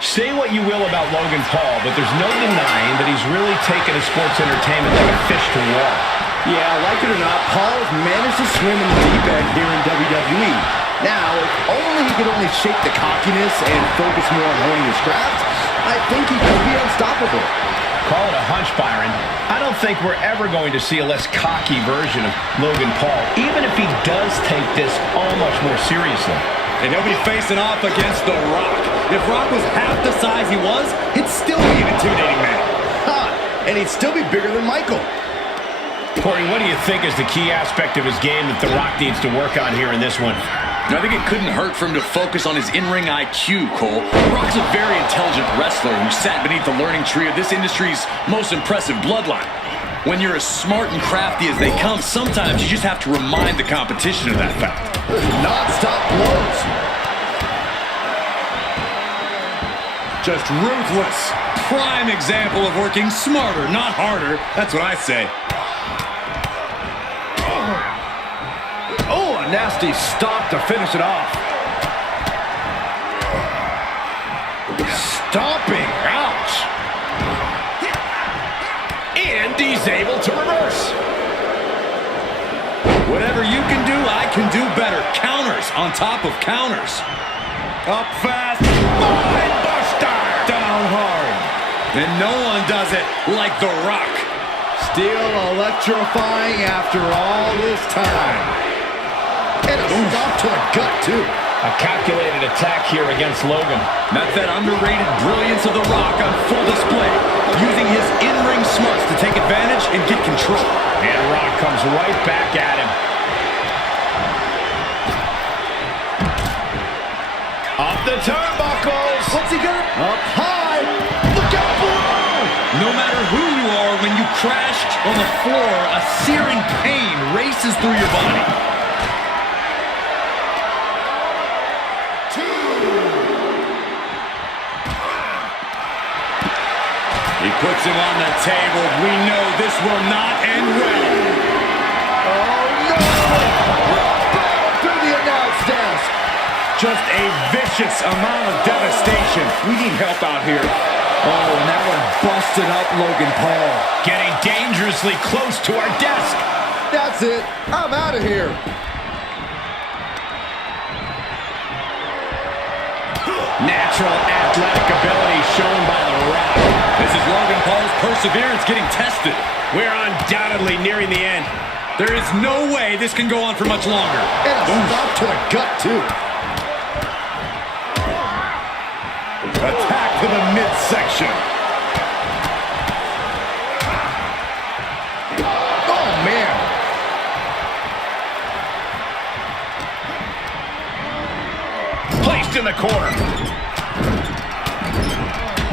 Say what you will about Logan Paul, but there's no denying that he's really taken his sports entertainment like a fish to water. Yeah, like it or not, Paul has managed to swim in the deep end here in WWE. Now, if only he could only shake the cockiness and focus more on honing his craft, I think he could be unstoppable. Call it a hunch, Byron. I don't think we're ever going to see a less cocky version of Logan Paul, even if he does take this all much more seriously. And he'll be facing off against The Rock. If Rock was half the size he was, he'd still be an intimidating man. Ha! And he'd still be bigger than Michael. Corey, what do you think is the key aspect of his game that The Rock needs to work on here in this one? I think it couldn't hurt for him to focus on his in-ring IQ, Cole. Rock's a very intelligent wrestler who sat beneath the learning tree of this industry's most impressive bloodline. When you're as smart and crafty as they come, sometimes you just have to remind the competition of that fact. Non-stop blows. Just ruthless. Prime example of working smarter, not harder. That's what I say. Oh, a nasty stop to finish it off. Stomping. Ouch. And he's able to reverse. Whatever you can do, I can do better. Counters on top of counters. Up fast. Fine buster. Down hard. And no one does it like The Rock. Still electrifying after all this time. And a stop to the gut, too. A calculated attack here against Logan. That's that underrated brilliance of The Rock on full display. Using his in-ring smarts to take advantage and get control. And Rock comes right back at him. Up the turnbuckles. What's he got? Up high. Look out below. No matter who you are, when you crash on the floor, a searing pain races through your body. He puts him on the table. We know this will not end well. Oh, no! Back through the announce desk. Just a vicious amount of devastation. We need help out here. Oh, and that one busted up Logan Paul. Getting dangerously close to our desk. That's it. I'm out of here. Natural athletic ability shown by The Rock. This is Logan Paul's perseverance getting tested. We're undoubtedly nearing the end. There is no way this can go on for much longer. And a stop to the gut, too. Attack to the midsection. Oh, man. Placed in the corner.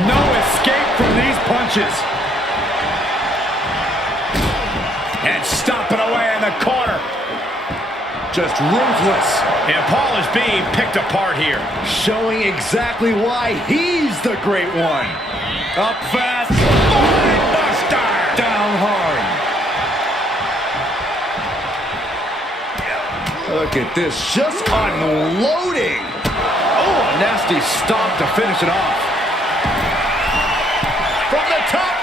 No escape from these punches. And stomping away in the corner. Just ruthless. And Paul is being picked apart here. Showing exactly why he's the great one. Up fast. Fine buster. Down hard. Look at this. Just unloading. Oh, a nasty stop to finish it off. From the top.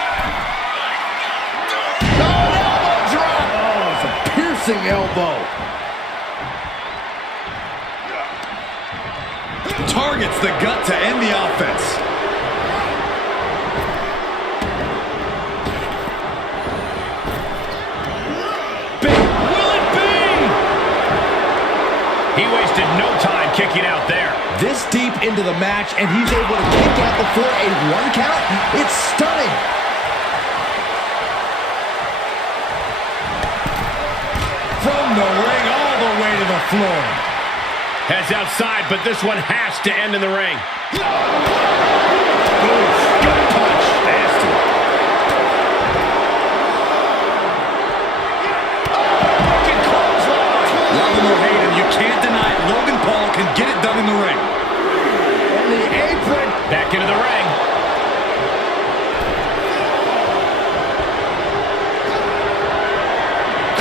No, elbow drop. Oh, it's a piercing elbow. Targets the gut to end the offense. Will it be? He wasted no time kicking out there. This deep into the match, and he's able to kick out before a 1 count. It's stunning. From the ring all the way to the floor. Heads outside, but this one has to end in the ring. Oof, gut punch. Nasty. Love him or hate him, you can't deny it. Logan Paul can get it done in the ring. And the apron. Back into the ring.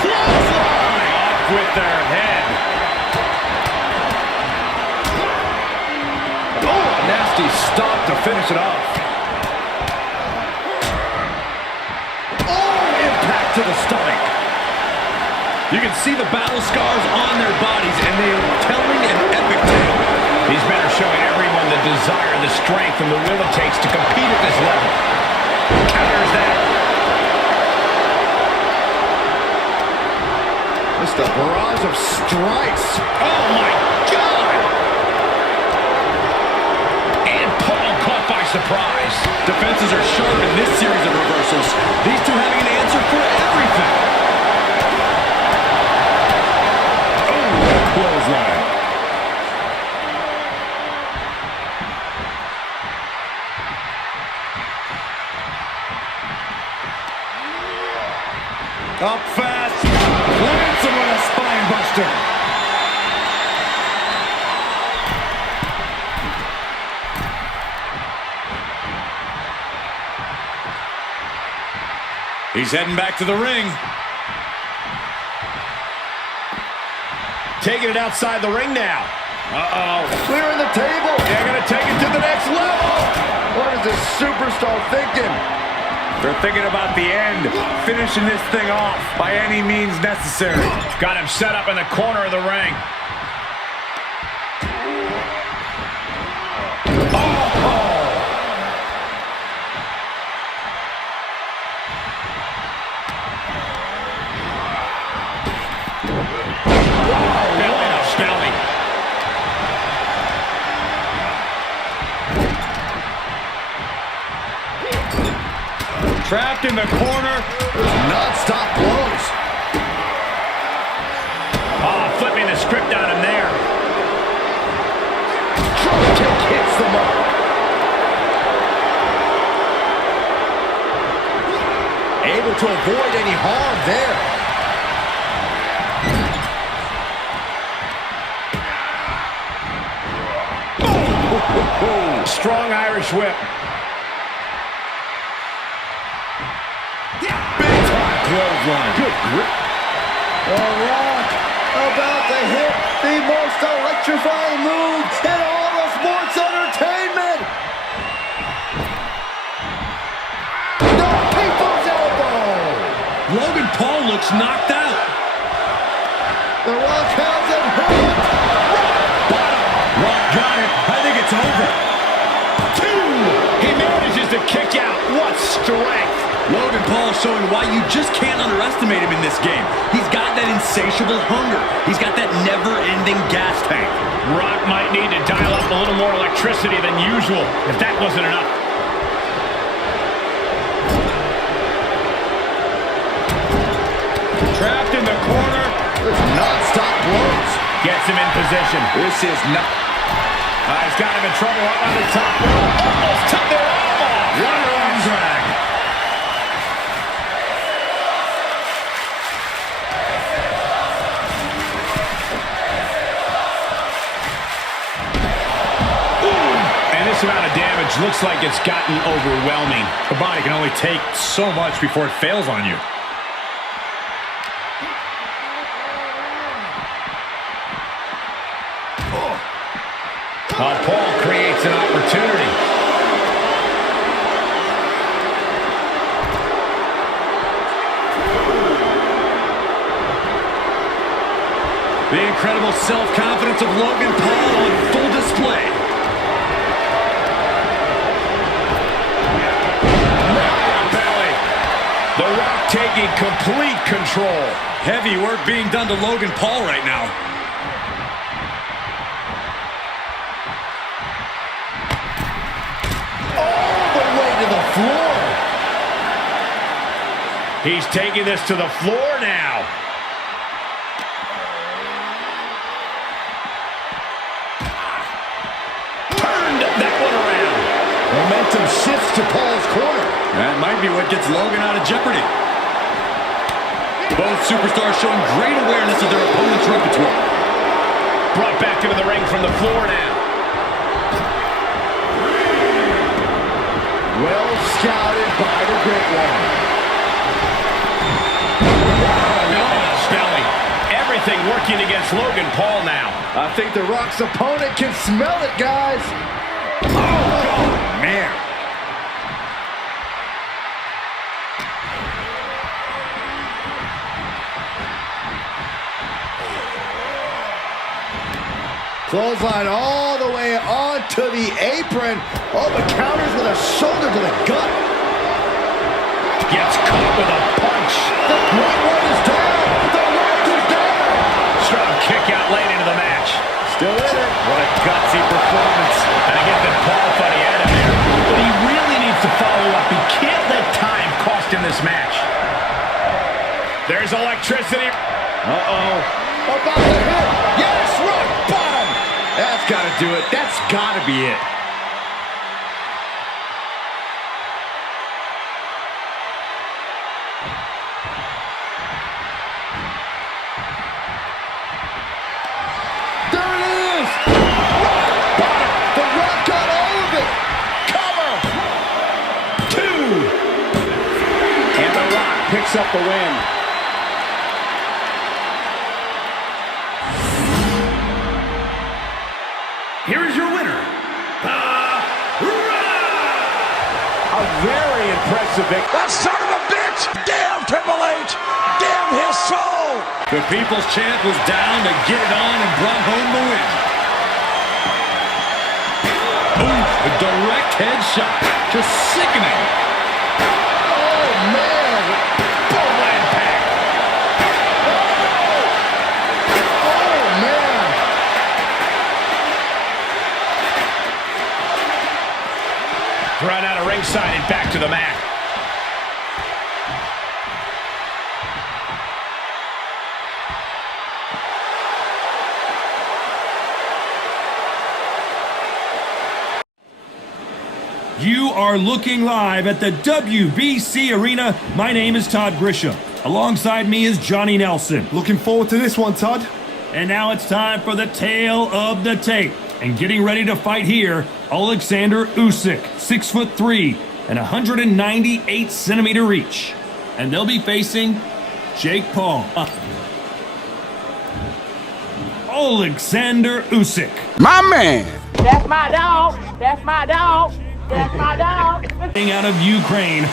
Clothesline. Off with their head. Oh, a nasty stop to finish it off. Oh, impact to the stomach. You can see the battle scars on their bodies, and they are telling an epic tale. These men are showing everyone the desire, the strength, and the will it takes to compete at this level. Counters that. Just a barrage of strikes. Oh, my God! And Paul caught by surprise. Defenses are sharp in this series of reversals. These two having an answer for everything. Clothesline. Up fast. Plants him with a spine buster. He's heading back to the ring. Taking it outside the ring now. Uh-oh. Clearing the table. They're going to take it to the next level. What is this superstar thinking? They're thinking about the end, finishing this thing off by any means necessary. Got him set up in the corner of the ring. Trapped in the corner. Non-stop blows. Oh, flipping the script on him there. Drop kick hits the mark. Able to avoid any harm there. Strong Irish whip. Clothesline. Good grip. The Rock about to hit the most electrifying move in all of sports entertainment. The people's elbow. Logan Paul looks knocked out. The Rock has it hurt. Rock got it. I think it's over. Two. He manages to kick out. What strength. Logan Paul showing why you just can't underestimate him in this game. He's got that insatiable hunger. He's got that never-ending gas tank. Rock might need to dial up a little more electricity than usual, if that wasn't enough. Trapped in the corner. Non-stop blows. Gets him in position. This is not... He's got him in trouble up on the top rope. Almost took their arm off. What an arm drag. This amount of damage looks like it's gotten overwhelming. The body can only take so much before it fails on you. Paul creates an opportunity. The incredible self-confidence of Logan Paul on full display. The Rock taking complete control. Heavy work being done to Logan Paul right now. All the way to the floor. He's taking this to the floor now. Turned that one around. Momentum shifts to Paul's corner. That might be what gets Logan out of jeopardy. Both superstars showing great awareness of their opponent's repertoire. Brought back into the ring from the floor now. Well scouted by the Great One. Belly. Everything working against Logan Paul now. I think the Rock's opponent can smell it, guys. Oh, man. Clothesline all the way onto the apron. Oh, but counters with a shoulder to the gut. Gets caught with a punch. The Great One is down. The Rock is down. Strong kick out late into the match. Still in it. What a gutsy performance. And I get that Paul thought he had him there, but he really needs to follow up. He can't let time cost him this match. There's electricity. Uh-oh. About to hit. Yes, rock bottom. That's got to do it. That's got to be it. There it is. Rock bottom. The Rock got all of it. Cover. 2. And the Rock picks up the win. Here is your winner, The Rock! A very impressive victory. That son of a bitch! Damn Triple H! Damn his soul! The People's Champ was down to get it on and brought home the win. Ooh, a direct headshot. Just sickening. Oh, man. Boom impact. Oh, man. Run out of ringside and back to the mat. You are looking live at the WBC Arena. My name is Todd Grisham. Alongside me is Johnny Nelson. Looking forward to this one, Todd. And now it's time for the tale of the tape. And getting ready to fight here, Oleksandr Usyk, 6'3" and 198 centimeter reach. And they'll be facing Jake Paul. Oleksandr Usyk. My man! That's my dog. That's my dog. That's my dog. Out of Ukraine.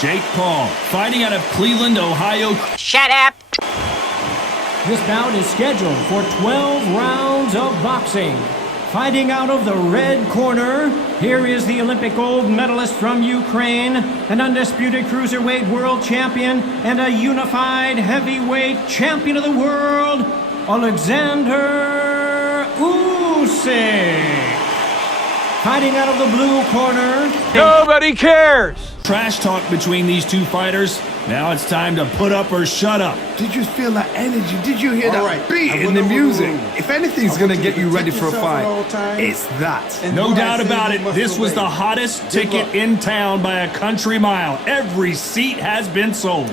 Jake Paul, fighting out of Cleveland, Ohio. Shut up. This bout is scheduled for 12 rounds of boxing. Fighting out of the red corner, here is the Olympic gold medalist from Ukraine, an undisputed cruiserweight world champion, and a unified heavyweight champion of the world, Oleksandr Usyk. Fighting out of the blue corner. Nobody cares! Trash talk between these two fighters. Now it's time to put up or shut up. Did you feel that energy? Did you hear that beat in the music? If anything's going to get you ready for a fight, it's that. No doubt about it, this was the hottest ticket in town by a country mile. Every seat has been sold.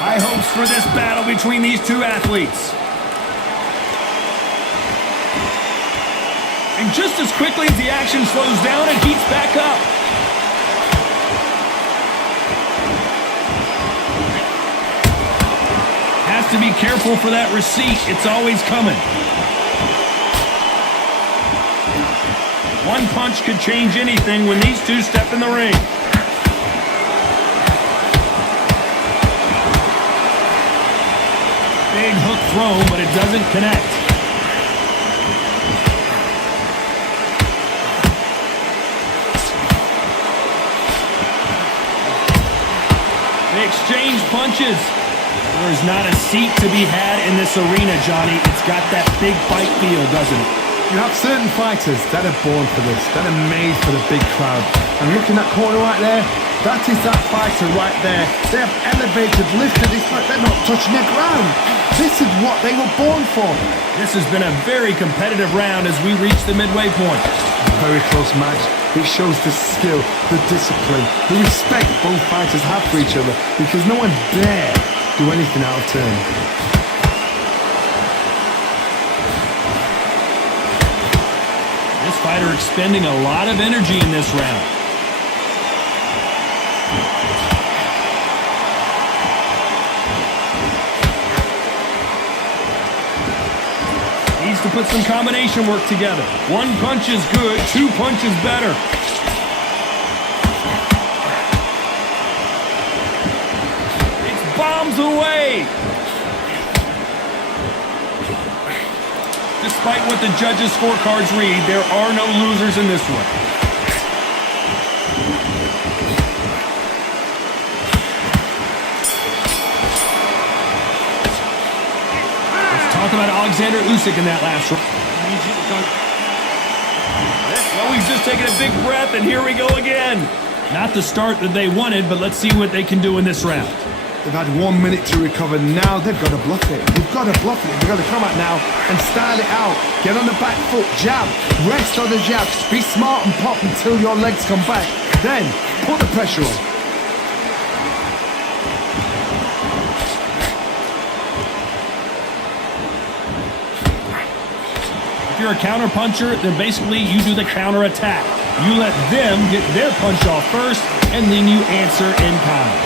High hopes for this battle between these two athletes. And just as quickly as the action slows down, it heats back up. Has to be careful for that receipt. It's always coming. One punch could change anything when these two step in the ring. Big hook thrown, but it doesn't connect. They exchange punches. There's not a seat to be had in this arena, Johnny. It's got that big fight feel, doesn't it? You have certain fighters that are born for this, that are made for the big crowd. And look in that corner right there, that is that fighter right there. They have elevated, lifted, it's like they're not touching the ground. This is what they were born for. This has been a very competitive round as we reach the midway point. A very close match. It shows the skill, the discipline, the respect both fighters have for each other, because no one dare do anything out of turn. This fighter expending a lot of energy in this round. Needs to put some combination work together. One punch is good, two punches better. It's bombs away. Despite what the judges' scorecards read, there are no losers in this one. Let's talk about Oleksandr Usyk in that last round. Well, we've just taken a big breath, and here we go again. Not the start that they wanted, but let's see what they can do in this round. They've had 1 minute to recover. Now they've got to bluff it. They've got to bluff it. They've got to come out now and style it out. Get on the back foot, jab, rest on the jab. Be smart and pop until your legs come back. Then put the pressure on. If you're a counter puncher, then basically you do the counter attack. You let them get their punch off first, and then you answer in kind.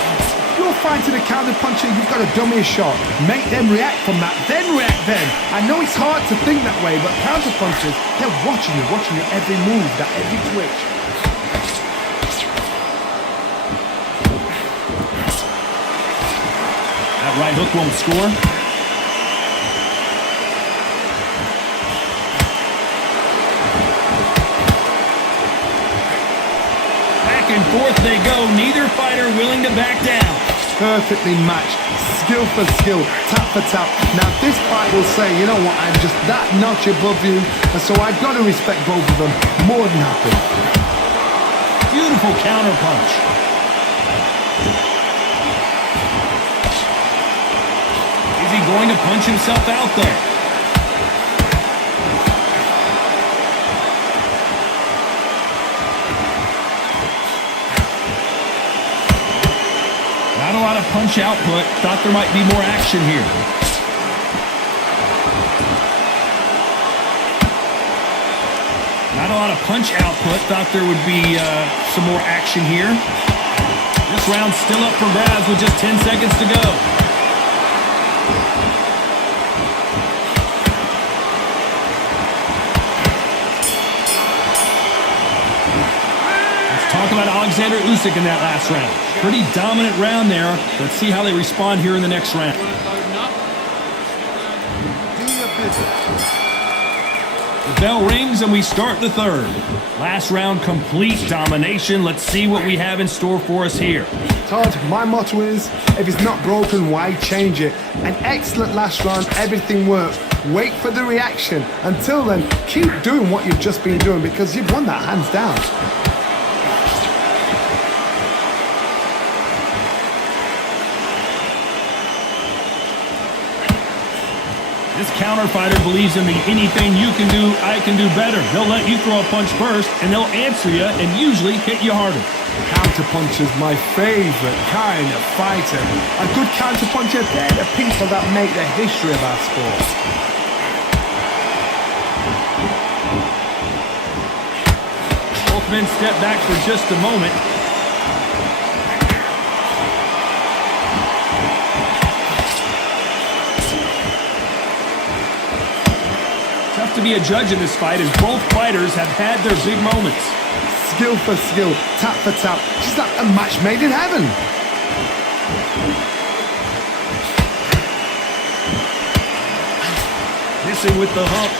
You're fighting a counter puncher, you've got to dummy a shot. Make them react from that, then react then. I know it's hard to think that way, but counter punchers, they're watching you every move, that every twitch. That right hook won't score. Back and forth they go, neither fighter willing to back down. Perfectly matched, skill for skill, tap for tap. Now this fight will say, you know what, I'm just that notch above you, and so I've got to respect both of them more than happy. Beautiful counter punch. Is he going to punch himself out though? Not a lot of punch output. Thought there might be more action here. Not a lot of punch output. Thought there would be some more action here. This round's still up for grabs with just 10 seconds to go. Talk about Oleksandr Usyk in that last round. Pretty dominant round there. Let's see how they respond here in the next round. The bell rings and we start the third. Last round, complete domination. Let's see what we have in store for us here. Todd, my motto is, if it's not broken, why change it? An excellent last round, everything worked. Wait for the reaction. Until then, keep doing what you've just been doing because you've won that hands down. This counter fighter believes in the anything you can do, I can do better. They'll let you throw a punch first, and they'll answer you and usually hit you harder. Counter puncher's my favorite kind of fighter. A good counter puncher, they're the people that make the history of our sport. Both men step back for just a moment. Tough to be a judge in this fight as both fighters have had their big moments. Skill for skill, tap for tap, just like a match made in heaven. Missing with the hump.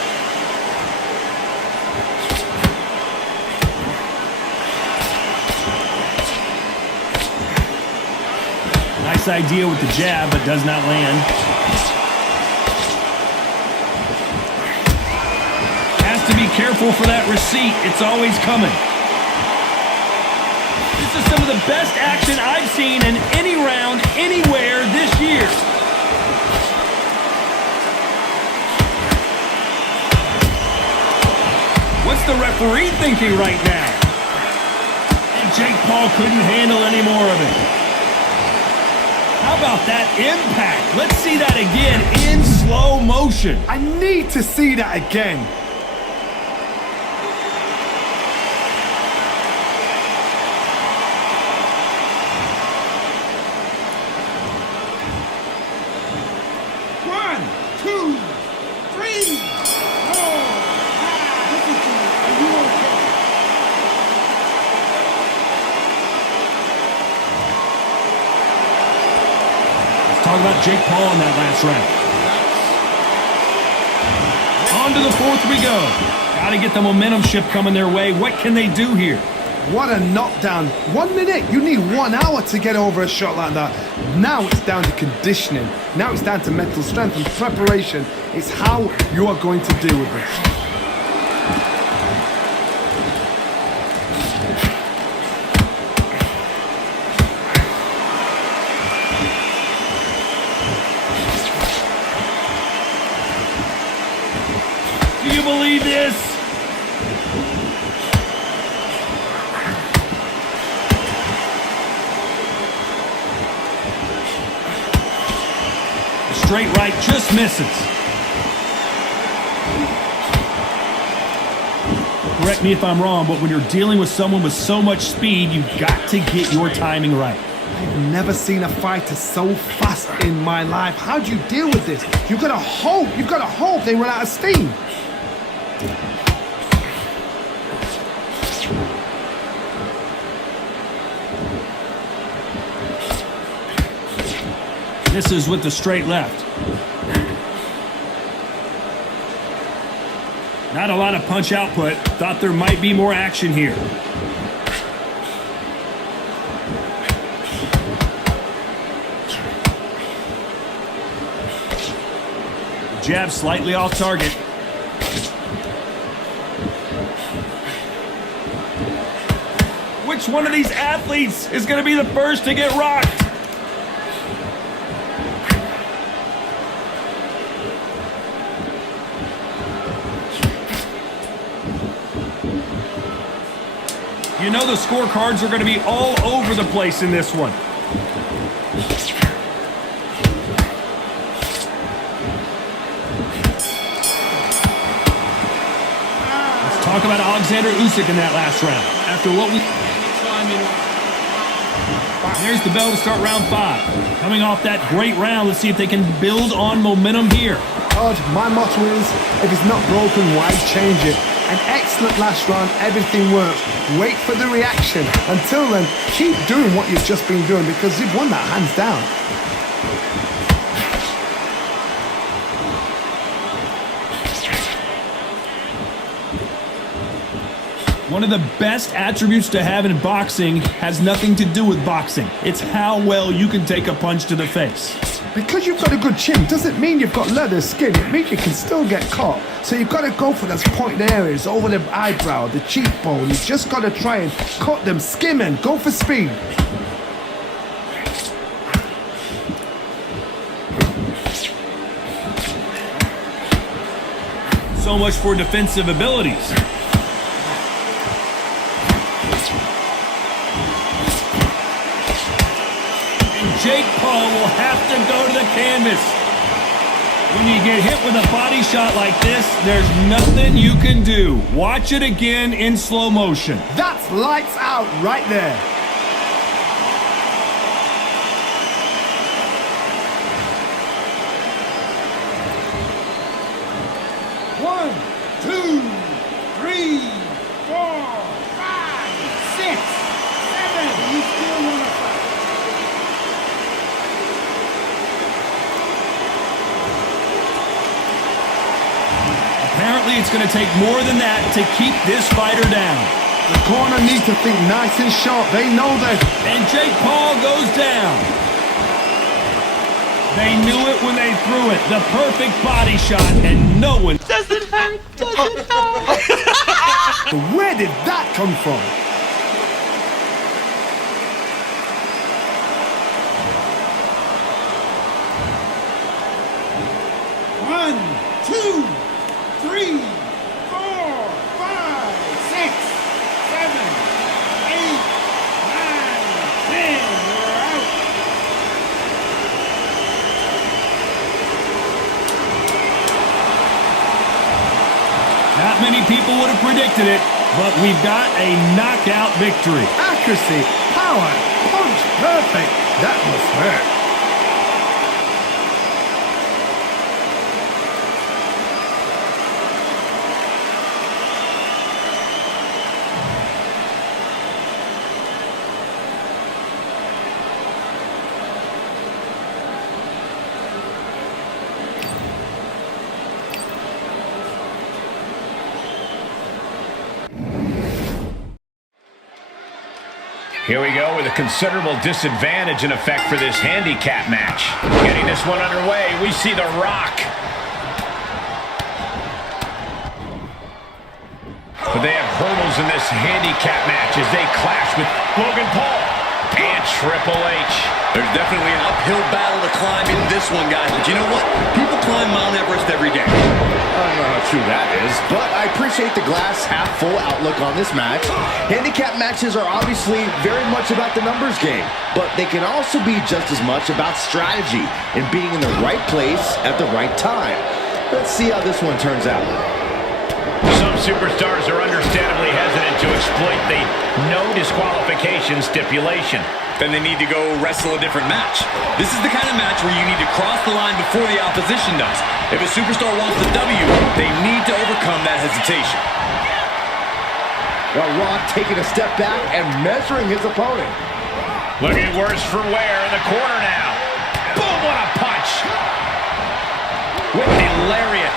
Nice idea with the jab, but does not land. To be careful for that receipt. It's always coming. This is some of the best action I've seen in any round, anywhere this year. What's the referee thinking right now? And Jake Paul couldn't handle any more of it. How about that impact? Let's see that again in slow motion. I need to see that again. talk about Jake Paul in that last round. On to the fourth we go. Got to get the momentum shift coming their way. What can they do here? What a knockdown. 1 minute. You need 1 hour to get over a shot like that. Now it's down to conditioning. Now it's down to mental strength and preparation. It's how you are going to deal with this. Do you believe this? The straight right just misses. Correct me if I'm wrong, but when you're dealing with someone with so much speed, you've got to get your timing right. I've never seen a fighter so fast in my life. How do you deal with this? You've got to hope they run out of steam. Misses with the straight left. Not a lot of punch output. Thought there might be more action here. Jab slightly off target. Which one of these athletes is going to be the first to get rocked? You know the scorecards are going to be all over the place in this one. Let's talk about Oleksandr Usyk in that last round. After what we... There's the bell to start round 5. Coming off that great round, let's see if they can build on momentum here. God, my motto is, if it's not broken, why change it? An excellent last round, everything works. Wait for the reaction. Until then, keep doing what you've just been doing because you've won that hands down. One of the best attributes to have in boxing has nothing to do with boxing. It's how well you can take a punch to the face. Because you've got a good chin doesn't mean you've got leather skin. It means you can still get caught. So you've got to go for those pointed areas, over the eyebrow, the cheekbone. You've just got to try and cut them, skim and go for speed. So much for defensive abilities. Jake Paul will have to go to the canvas. When you get hit with a body shot like this, there's nothing you can do. Watch it again in slow motion. That's lights out right there. One, two, three, 4, 5, 6, 7. You still want to fight? Apparently, it's going to take more than that to keep this fighter down. The corner needs to think nice and sharp. They know that. And Jake Paul goes down. They knew it when they threw it. The perfect body shot, and no one... Does it hurt? Does it hurt? Where did that come from? One, two, 3, 4, 5, 6, 7, 8, 9, 10. You're out. Not many people would have predicted it, but we've got a knockout victory. Accuracy, power, punch, perfect. That must hurt. Here we go with a considerable disadvantage in effect for this handicap match. Getting this one underway, we see The Rock. But they have hurdles in this handicap match as they clash with Logan Paul and Triple H. There's definitely an uphill battle to climb in this one, guys. But you know what? People climb Mount Everest every day. I don't know how true that is, but I appreciate the glass half full outlook on this match. Handicap matches are obviously very much about the numbers game, but they can also be just as much about strategy and being in the right place at the right time. Let's see how this one turns out. Some superstars are understandably hesitant to exploit the no disqualification stipulation. Then they need to go wrestle a different match. This is the kind of match where you need to cross the line before the opposition does. If a superstar wants the W, they need to overcome that hesitation. The Rock taking a step back and measuring his opponent. Looking worse for wear in the corner now. Boom, what a punch. With the lariat.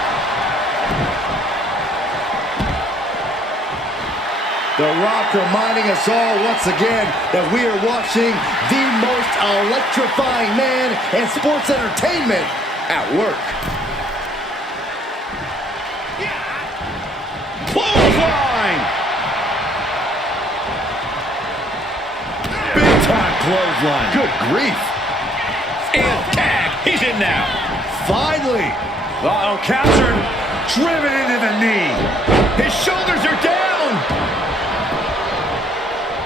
The Rock reminding us all once again that we are watching the most electrifying man in sports entertainment at work. Clothesline. Big time clothesline. Good grief. And tag. He's in now. Finally. Uh-oh, captured. Driven into the knee. His shoulders are down.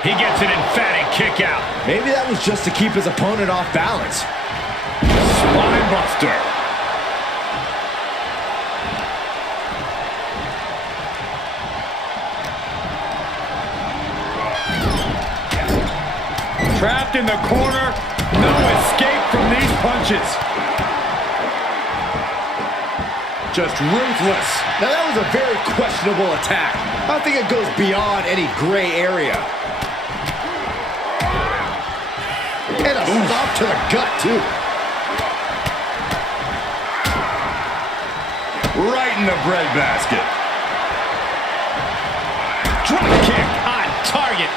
He gets an emphatic kick out. Maybe that was just to keep his opponent off balance. Spine buster. Trapped in the corner. No escape from these punches. Just ruthless. Now that was a very questionable attack. I think it goes beyond any gray area. And a stop to the gut, too. Right in the breadbasket. Drop kick on target.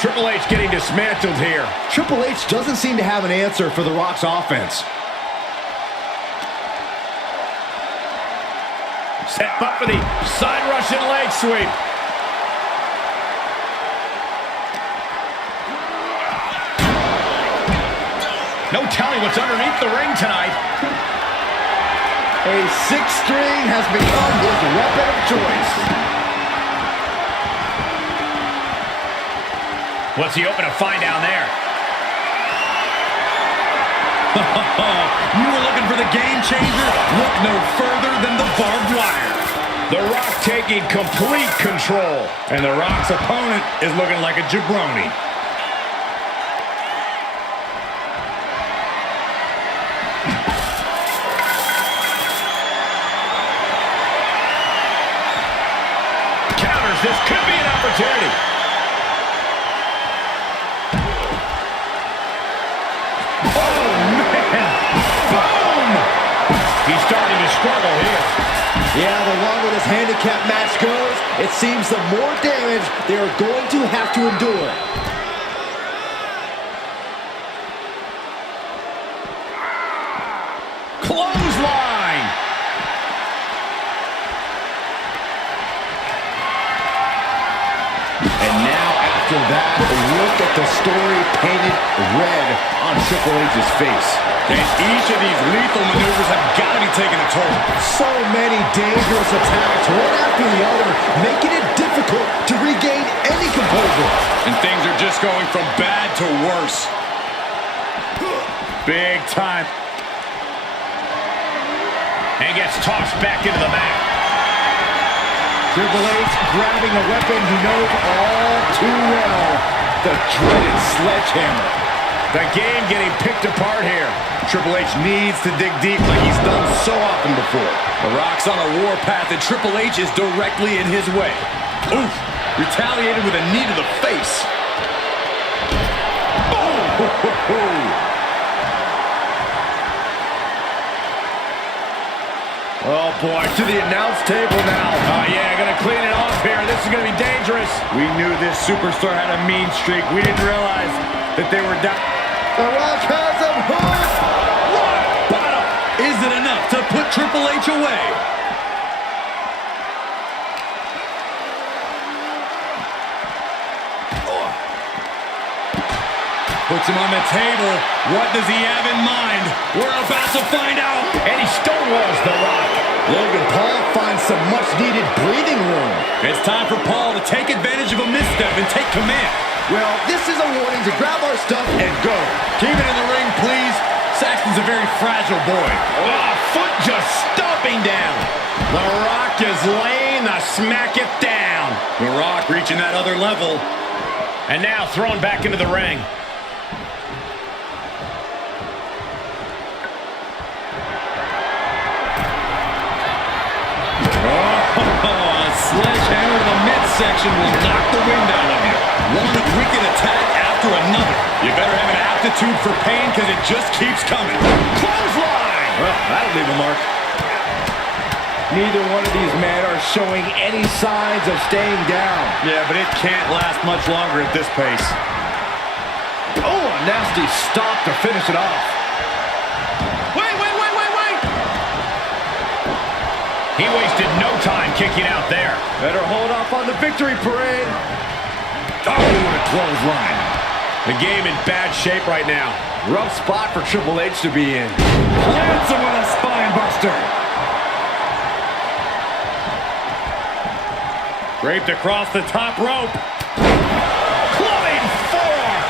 Triple H getting dismantled here. Triple H doesn't seem to have an answer for The Rock's offense. Set up for the side Russian leg sweep. No telling what's underneath the ring tonight. A sixth string has become his weapon of choice. What's he hoping to find down there? You were looking for the game changer? Look no further than the barbed wire. The Rock taking complete control. And The Rock's opponent is looking like a jabroni. Counters, this could be an opportunity. Oh, man. Boom! He's starting to struggle here. Yeah, the longer this handicap match goes, it seems the more damage they are going to have to endure. Clothesline! And now, after that, look at the story painted red on Triple H's face. And each of these lethal maneuvers have got to be taking a toll. So many dangerous attacks, one after the other, making it difficult to regain any composure. And things are just going from bad to worse. Big time. And gets tossed back into the mat. Triple H grabbing a weapon he knows all too well, the dreaded sledgehammer. The game getting picked apart here. Triple H needs to dig deep like he's done so often before. The Rock's on a war path and Triple H is directly in his way. Oof! Retaliated with a knee to the face. Oh boy, to the announce table now. Oh yeah, gonna clean it off here. This is gonna be dangerous. dangerous. We knew this superstar had a mean streak. We didn't realize that they were down. The Rock has him hooked. Bottom. Is it enough to put Triple H away? Puts him on the table. What does he have in mind? We're about to find out. And he stonewalls The Rock. Logan Paul finds some much-needed breathing room. It's time for Paul to take advantage of a misstep and take command. Well, this is a warning to grab our stuff and go. Keep it in the ring, please. Saxton's a very fragile boy. Oh, foot just stomping down. The Rock is laying the smack it down. The Rock reaching that other level. And now thrown back into the ring. A sledgehammer to the midsection will knock the wind out of you. One wicked attack after another. You better have an aptitude for pain because it just keeps coming. Clothesline! Well, that'll leave a mark. Neither one of these men are showing any signs of staying down. Yeah, but it can't last much longer at this pace. Oh, a nasty stop to finish it off. Wait! He wasted no time kicking out there. Better hold off on the victory parade. Oh, what a clothesline. The game in bad shape right now. Rough spot for Triple H to be in. Plants him with a spine buster. Draped across the top rope. Clubbing forearm.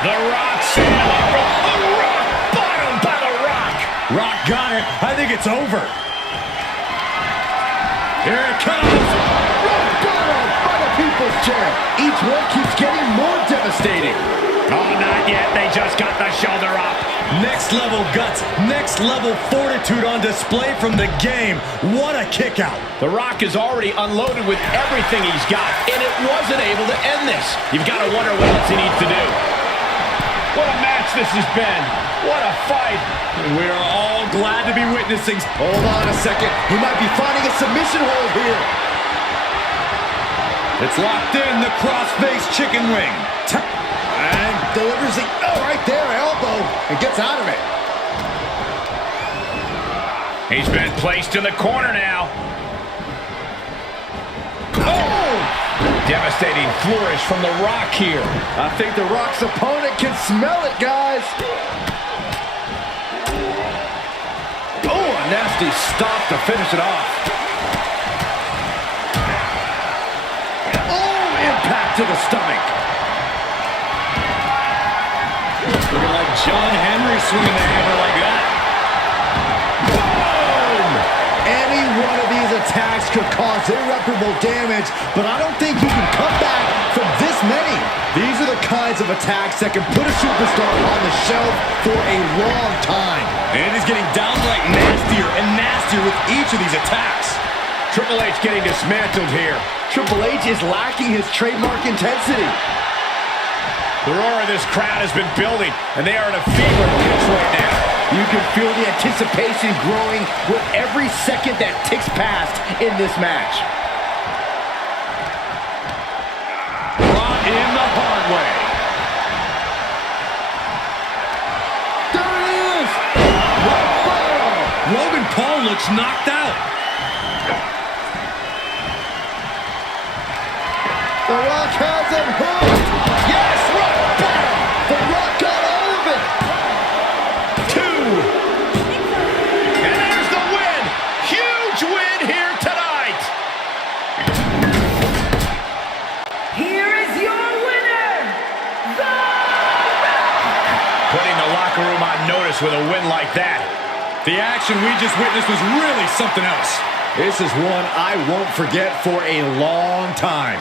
The Rock setting him up from the rock bottom by The Rock. Rock got it. I think it's over. Here it comes. Rock bottom by the People's Champ. Each one keeps getting more devastating. Oh, not yet. They just got the shoulder up. Next level guts. Next level fortitude on display from the game. What a kick out. The Rock is already unloaded with everything he's got, and it wasn't able to end this. You've got to wonder what else he needs to do. What a match this has been. What a fight. And we are all glad to be witnessing. Hold on a second. He might be finding a submission hold here. It's locked in. The cross-face chicken wing. And delivers the, right there, elbow, and gets out of it. He's been placed in the corner now. Devastating flourish from The Rock here. I think The Rock's opponent can smell it, guys. Oh, a nasty stop to finish it off. Oh, impact to the stomach. Looking like John Henry swinging the hammer like that. Boom! Any one of these attacks could cause irreparable damage, but I don't think you can come back from this many. These are the kinds of attacks that can put a superstar on the shelf for a long time. And it is getting downright nastier and nastier with each of these attacks. Triple H getting dismantled here. Triple H is lacking his trademark intensity. The roar of this crowd has been building, and they are in a fever pitch right now. You can feel the anticipation growing with every second that ticks past in this match. Brought in the hard way. There it is! Logan Paul looks knocked out. The Rock has him hooked! Yes! Rock bottom! The Rock got all of it! 2. And there's the win! Huge win here tonight! Here is your winner, The Rock! Putting the locker room on notice with a win like that. The action we just witnessed was really something else. This is one I won't forget for a long time.